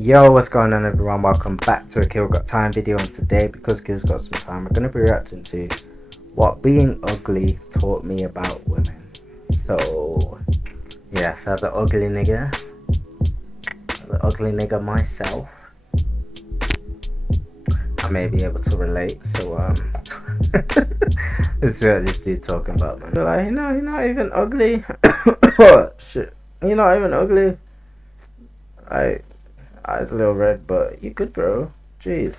Yo, what's going on everyone? Welcome back to a Keelgottime video, and today, because Keel's got some time, we're going to be reacting to what being ugly taught me about women. So, yes, as an ugly nigga myself, I may be able to relate. So, let's see what this dude talking about, man. Like, you're not even ugly. Oh, shit. You're not even ugly. Eyes a little red, but you good, bro. Jeez.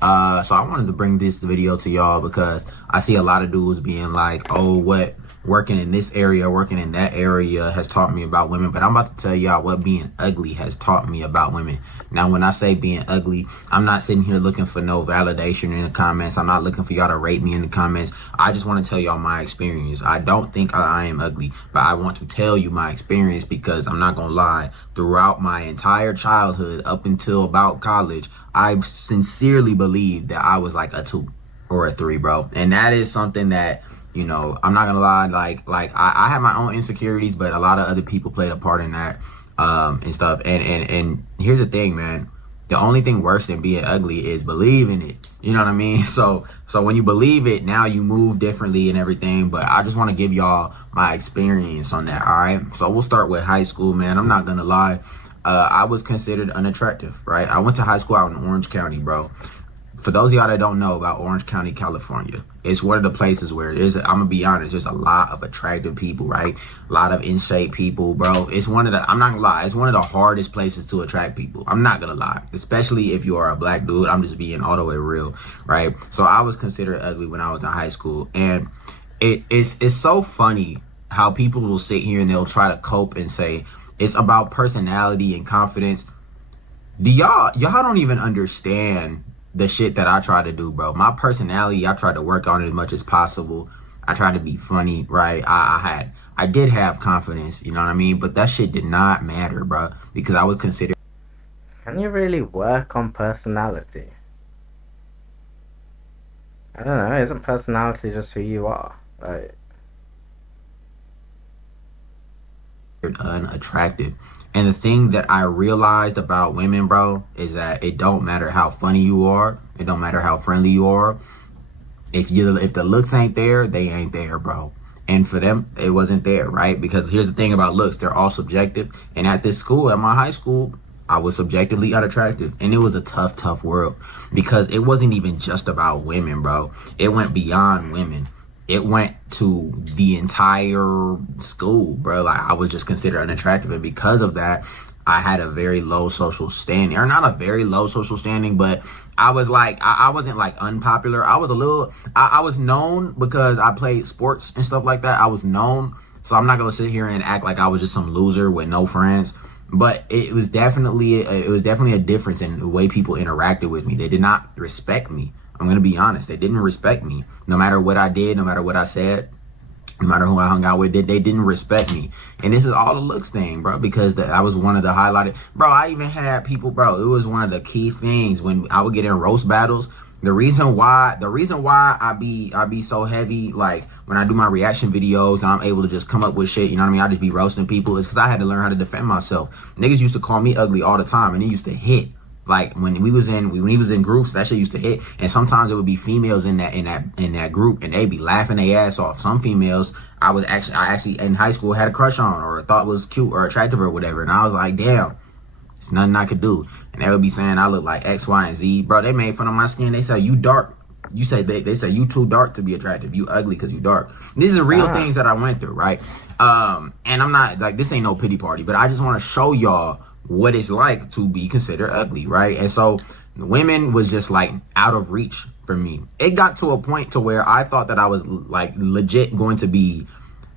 So I wanted to bring this video to y'all because I see a lot of dudes being like, oh, what working in this area, working in that area has taught me about women. But I'm about to tell y'all what being ugly has taught me about women. Now, when I say being ugly, I'm not sitting here looking for no validation in the comments. I'm not looking for y'all to rate me in the comments. I just want to tell y'all my experience. I don't think I am ugly, but I want to tell you my experience because I'm not going to lie. Throughout my entire childhood up until about college, I sincerely believed that I was like a 2 or a 3, bro. And that is something that, you know, I'm not gonna lie, like I have my own insecurities, but a lot of other people played a part in that and stuff. And here's the thing, man. The only thing worse than being ugly is believing it. You know what I mean? So when you believe it, now you move differently and everything. But I just want to give y'all my experience on that. All right. So we'll start with high school, man. I'm not gonna lie. I was considered unattractive, right? I went to high school out in Orange County, bro. For those of y'all that don't know about Orange County, California, it's one of the places where I'm gonna be honest, there's a lot of attractive people, right? A lot of in shape people, bro. It's one of the, I'm not gonna lie, it's one of the hardest places to attract people. I'm not gonna lie, especially if you are a black dude. I'm just being all the way real, right? So I was considered ugly when I was in high school, and it's so funny how people will sit here and they'll try to cope and say it's about personality and confidence. Y'all don't even understand the shit that I try to do, bro. My personality, I try to work on it as much as possible. I try to be funny, right? I did have confidence, you know what I mean? But that shit did not matter, bro, because I was considered. Can you really work on personality? I don't know. Isn't personality just who you are? Like, unattractive. And the thing that I realized about women, bro, is that it don't matter how funny you are, it don't matter how friendly you are. If the looks ain't there, they ain't there, bro. And for them, it wasn't there, right? Because here's the thing about looks, they're all subjective. And at this school, at my high school, I was subjectively unattractive. And it was a tough world because it wasn't even just about women, bro. It went beyond women. It went to the entire school, bro. Like, I was just considered unattractive, and because of that, I had a very low social standing, or not a very low social standing, but I was like, I wasn't like unpopular. I was a little, I was known because I played sports and stuff like that. I was known, so I'm not gonna sit here and act like I was just some loser with no friends. But it was definitely a difference in the way people interacted with me. They did not respect me. I'm going to be honest. They didn't respect me. No matter what I did, no matter what I said, no matter who I hung out with, they didn't respect me. And this is all the looks thing, bro, because I was one of the highlighted. Bro, I even had people, bro, it was one of the key things when I would get in roast battles. The reason why I be so heavy, like when I do my reaction videos and I'm able to just come up with shit, you know what I mean? I just be roasting people, is because I had to learn how to defend myself. Niggas used to call me ugly all the time, and it used to hit. Like when he was in groups, that shit used to hit. And sometimes it would be females in that group, and they'd be laughing their ass off. Some females I actually in high school had a crush on, or thought was cute or attractive or whatever. And I was like, damn, it's nothing I could do. And they would be saying I look like X, Y, and Z. Bro, they made fun of my skin. They say you dark. You say they say you too dark to be attractive. You ugly because you dark. These are real things that I went through, right? And I'm not like, this ain't no pity party, but I just want to show y'all what it's like to be considered ugly, right? And so women was just like out of reach for me. It got to a point to where I thought that I was like legit going to be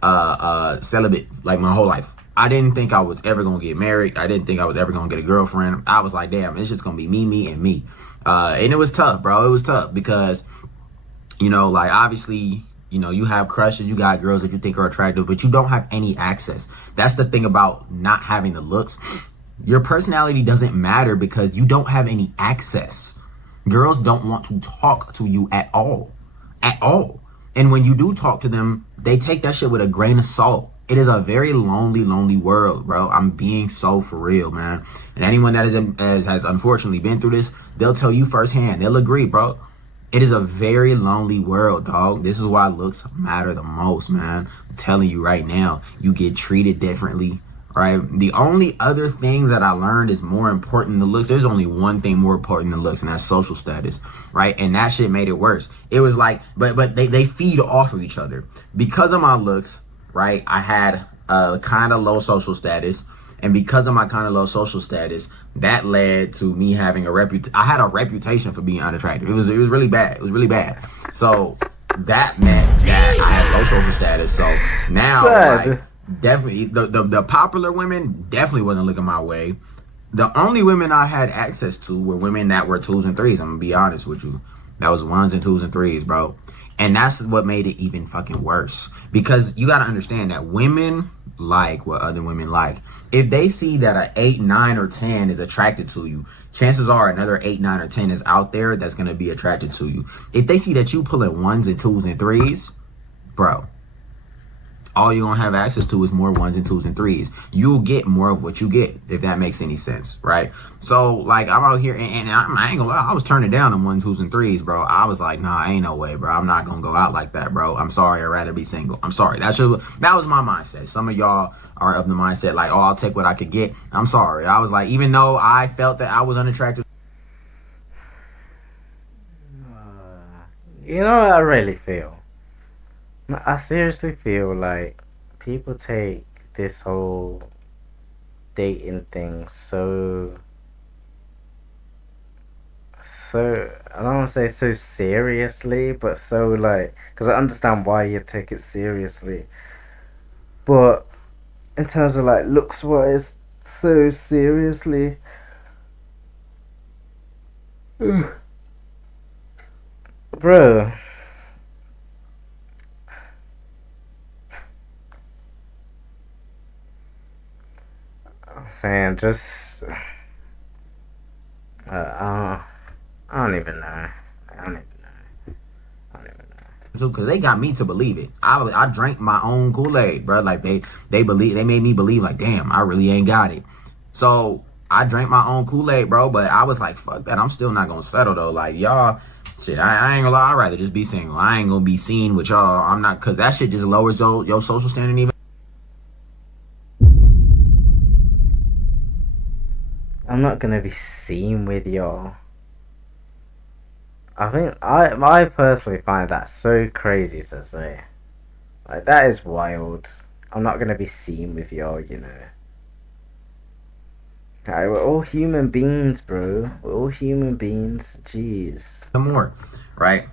celibate like my whole life. I didn't think I was ever gonna get married. I didn't think I was ever gonna get a girlfriend. I was like, damn, it's just gonna be me and me. And it was tough, bro. It was tough because, you know, like obviously, you know, you have crushes, you got girls that you think are attractive, but you don't have any access. That's the thing about not having the looks. Your personality doesn't matter because you don't have any access. Girls don't want to talk to you at all. At all. And when you do talk to them, they take that shit with a grain of salt. It is a very lonely world, bro. I'm being so for real, man. And anyone that has unfortunately been through this, they'll tell you firsthand. They'll agree, bro. It is a very lonely world, dog. This is why looks matter the most, man. I'm telling you right now, you get treated differently, right? The only other thing that I learned is more important than looks. There's only one thing more important than looks, and that's social status, right? And that shit made it worse. It was like, but they feed off of each other. Because of my looks, right? I had a kind of low social status. And because of my kind of low social status, that led to me having I had a reputation for being unattractive. It was really bad. It was really bad. So that meant that I had low social status. So now, like, definitely the popular women definitely wasn't looking my way. The only women I had access to were women that were 2s and 3s. I'm gonna be honest with you. That was 1s and 2s and 3s, bro. And that's what made it even fucking worse. Because you gotta understand that women like what other women like. If they see that an 8, 9, or 10 is attracted to you, chances are another 8, 9, or 10 is out there that's gonna be attracted to you. If they see that you pulling 1s and 2s and 3s, bro, all you're gonna have access to is more 1s and 2s and 3s. You'll get more of what you get, if that makes any sense, right? So, like, I'm out here, and I ain't gonna lie, I was turning down them 1s, 2s, and 3s, bro. I was like, nah, ain't no way, bro. I'm not gonna go out like that, bro. I'm sorry, I'd rather be single. I'm sorry. That was my mindset. Some of y'all are of the mindset, like, oh, I'll take what I could get. I'm sorry. I was like, even though I felt that I was unattractive. You know what I really feel? I seriously feel like people take this whole dating thing I don't want to say so seriously, but so like, because I understand why you take it seriously, but in terms of like looks wise, so seriously. Bro, I'm saying just I don't even know. I don't even know. I don't even know. Because they got me to believe it. I drank my own Kool-Aid, bro. Like they made me believe, like, damn, I really ain't got it. So I drank my own Kool-Aid, bro. But I was like, fuck that. I'm still not gonna settle though. Like, y'all, shit, I ain't gonna lie. I'd rather just be single. I ain't gonna be seen with y'all. I'm not, cause that shit just lowers your social standing even. I'm not gonna be seen with y'all. I think I personally find that so crazy to say. Like, that is wild. I'm not gonna be seen with y'all, you know. Like, we're all human beings, bro. We're all human beings. Jeez. More, right?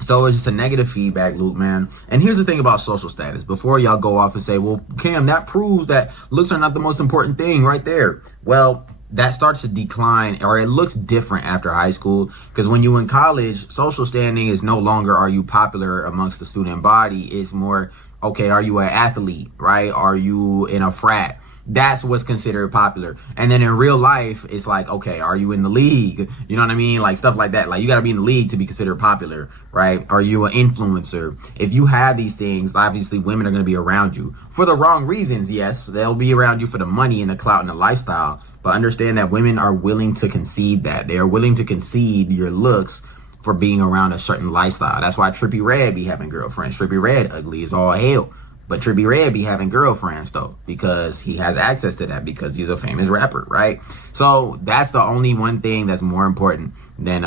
So it's just a negative feedback loop, man. And here's the thing about social status. Before y'all go off and say, well, Cam, that proves that looks are not the most important thing right there. Well, that starts to decline, or it looks different after high school, because when you're in college, social standing is no longer are you popular amongst the student body. It's more, okay, are you an athlete, right? Are you in a frat? That's what's considered popular. And then in real life, it's like, okay, are you in the league? You know what I mean? Like stuff like that. Like you got to be in the league to be considered popular, right? Are you an influencer? If you have these things, obviously women are going to be around you for the wrong reasons. Yes, they'll be around you for the money and the clout and the lifestyle. But understand that women are willing to concede that. They are willing to concede your looks for being around a certain lifestyle. That's why Trippie Redd be having girlfriends. Trippie Redd ugly as all hell. But Trippie Redd be having girlfriends though, because he has access to that, because he's a famous rapper, right? So that's the only one thing that's more important than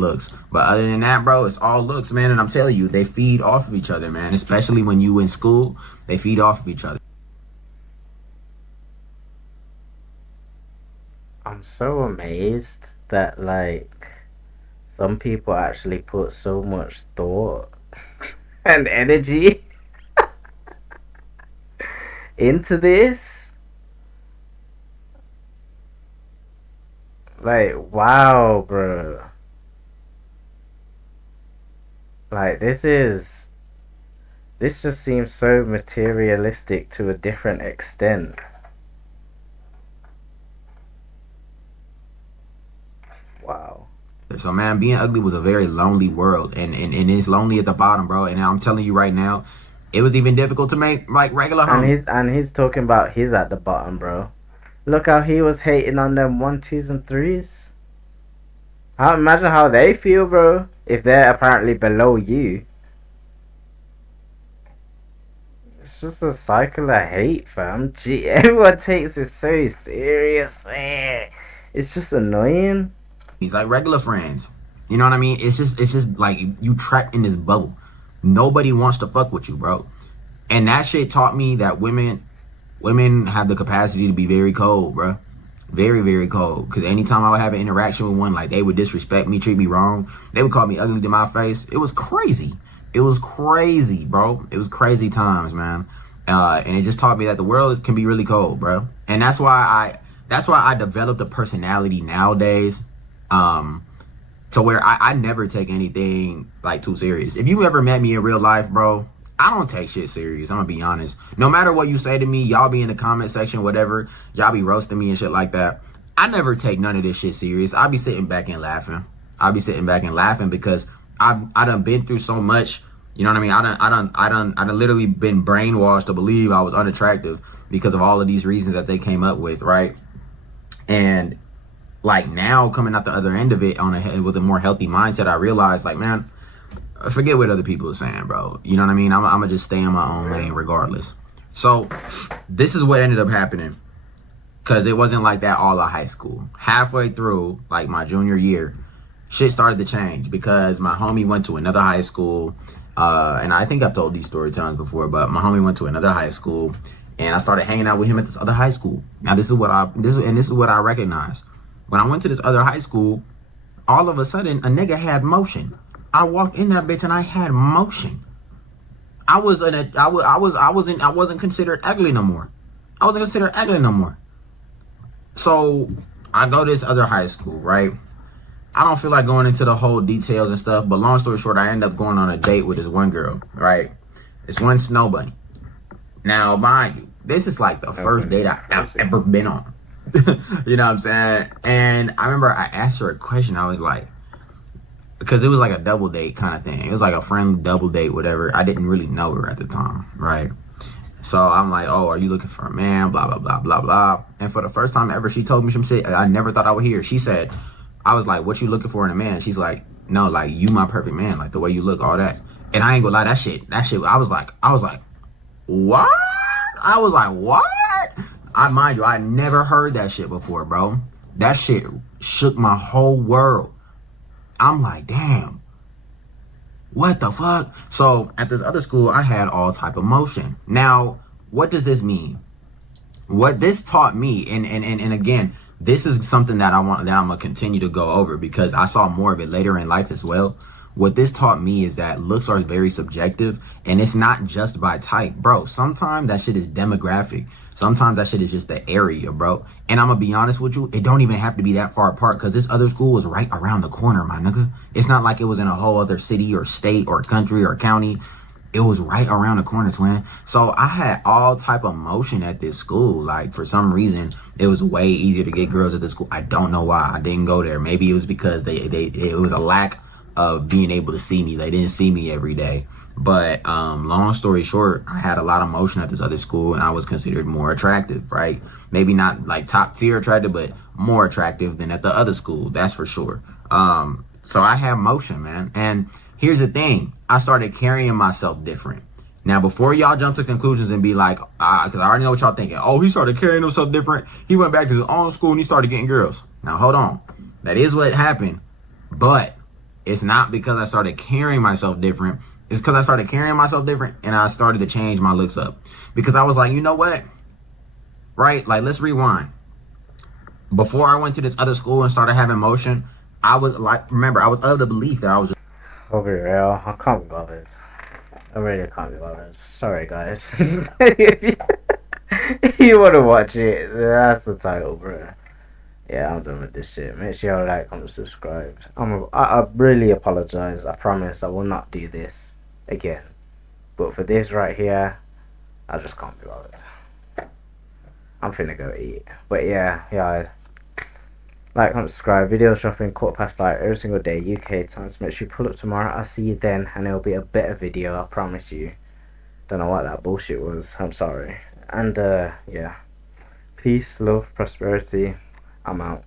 looks. But other than that, bro, it's all looks, man. And I'm telling you, they feed off of each other, man. Especially when you in school, they feed off of each other. I'm so amazed that like some people actually put so much thought and energy into this. Like, wow, bro. Like, this just seems so materialistic to a different extent. Wow. So, man, being ugly was a very lonely world, and it's lonely at the bottom, bro. And I'm telling you right now, It was even difficult to make like regular homies. And he's talking about he's at the bottom, bro. Look how he was hating on them 1, 2s, and 3s. How imagine how they feel, bro, if they're apparently below you. It's just a cycle of hate, fam. Gee, everyone takes it so seriously. It's just annoying. He's like regular friends. You know what I mean? It's just like you trapped in this bubble. Nobody wants to fuck with you, bro. And that shit taught me that women have the capacity to be very cold, bro. Very, very cold. Because anytime I would have an interaction with one, like they would disrespect me, treat me wrong. They would call me ugly to my face. It was crazy. It was crazy, bro. It was crazy times, man. And it just taught me that the world can be really cold, bro. And that's why I developed a personality nowadays. To where I never take anything like too serious. If you ever met me in real life, bro, I don't take shit serious. I'm gonna be honest. No matter what you say to me, y'all be in the comment section, whatever, y'all be roasting me and shit like that. I never take none of this shit serious. I'll be sitting back and laughing. I'll be sitting back and laughing because I done been through so much. You know what I mean? I done literally been brainwashed to believe I was unattractive because of all of these reasons that they came up with, right? And like now coming out the other end of it with a more healthy mindset, I realized like, man, forget what other people are saying, bro. You know what I mean? I'm gonna just stay in my own lane regardless. So this is what ended up happening, because it wasn't like that all of high school. Halfway through like my junior year, shit started to change because my homie went to another high school. And I think I've told these story times before, but my homie went to another high school and I started hanging out with him at this other high school. Now this is what I recognized. When I went to this other high school, all of a sudden a nigga had motion. I walked in that bitch and I had motion. I wasn't considered ugly no more. I wasn't considered ugly no more. So I go to this other high school, right? I don't feel like going into the whole details and stuff, but long story short, I end up going on a date with this one girl, right? This one snow bunny. Now, mind you, this is like the first date I've ever been on. You know what I'm saying? And I remember I asked her a question. I was like, because it was like a double date kind of thing. It was like a friendly double date, whatever. I didn't really know her at the time, right? So I'm like, oh, are you looking for a man? Blah, blah, blah, blah, blah. And for the first time ever, she told me some shit I never thought I would hear. She said, I was like, what you looking for in a man? She's like, no, like you my perfect man, like the way you look, all that. And I ain't gonna lie, that shit, I was like, what? I was like, what? Mind you, I never heard that shit before, bro. That shit shook my whole world. I'm like, damn, what the fuck? So at this other school, I had all type of motion. Now, what does this mean? What this taught me, and again, this is something that I'm gonna continue to go over because I saw more of it later in life as well. What this taught me is that looks are very subjective, and it's not just by type, bro. Sometimes that shit is demographic. Sometimes that shit is just the area, bro. And I'm gonna be honest with you, it don't even have to be that far apart because this other school was right around the corner, my nigga. It's not like it was in a whole other city or state or country or county. It was right around the corner, twin. So I had all type of motion at this school. Like for some reason, it was way easier to get girls at this school. I don't know why I didn't go there. Maybe it was because it was a lack of being able to see me. They didn't see me every day. But long story short, I had a lot of motion at this other school and I was considered more attractive, right? Maybe not like top tier attractive, but more attractive than at the other school. That's for sure. So I have motion, man. And here's the thing. I started carrying myself different. Now, before y'all jump to conclusions and be like, because I already know what y'all thinking. Oh, he started carrying himself different. He went back to his own school and he started getting girls. Now, hold on. That is what happened. But it's not because I started carrying myself different. It's because I started carrying myself different and I started to change my looks up. Because I was like, you know what? Right? Like, let's rewind. Before I went to this other school and started having motion, I was like, remember, I was of the belief that I was just... I'll be real, I can't be bothered. I really can't be bothered. Sorry, guys. If you want to watch it, that's the title, bro. Yeah, I'm done with this shit. Make sure you like, comment, subscribe. I really apologize. I promise I will not do this again. But for this right here, I just can't be bothered. I'm finna go eat. But yeah. Like, comment, subscribe. Video shopping 5:15 every single day, UK time. So make sure you pull up tomorrow. I'll see you then, and it'll be a better video. I promise you. Don't know what that bullshit was. I'm sorry. And yeah. Peace, love, prosperity. I'm out.